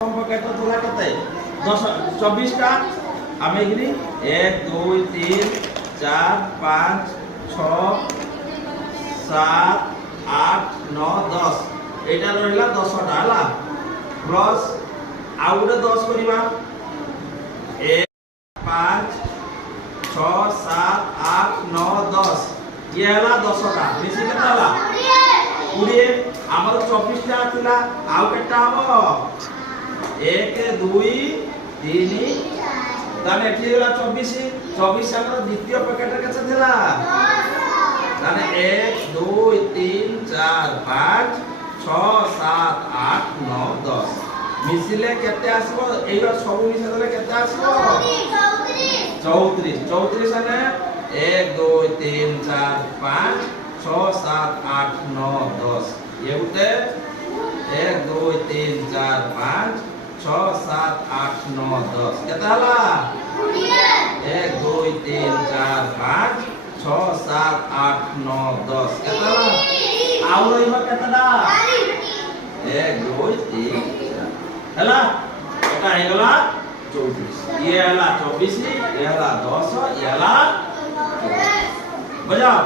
pocket तो थोड़ा कहते हैं 24 का हमें गिरी 1 2 3 4 5 6 7 8 9 10 एटा रहिला 10 टा हला प्लस आउ गोटे 10 करिबा 1 5 6 7 8 9 10 ये हला 10 टा मिसी केता हला 20 हमर 24 टा थिला आउ केटा हबो 1 2 3 ताने एठी होला 24 24 हमर द्वितीय पैकेट केते थिला ताने 1 2 3 4 5 6 7 8 9 10 मिसिले केते आसीबो एइबा सब मिसे देले केते आसीबो 34 34 साने 1 2 3 4 5 6 7 8 9 10 ये उते 1 2 3 4 5 6 7 8 9 10 केता हला 1 2 3 4 5 6 7 8 9 10 केता हला आउ रहिबा केताडा 1 2 3 हला एटा हे गला 24 ये हला 24 ये हला 10 ये हला बजाओ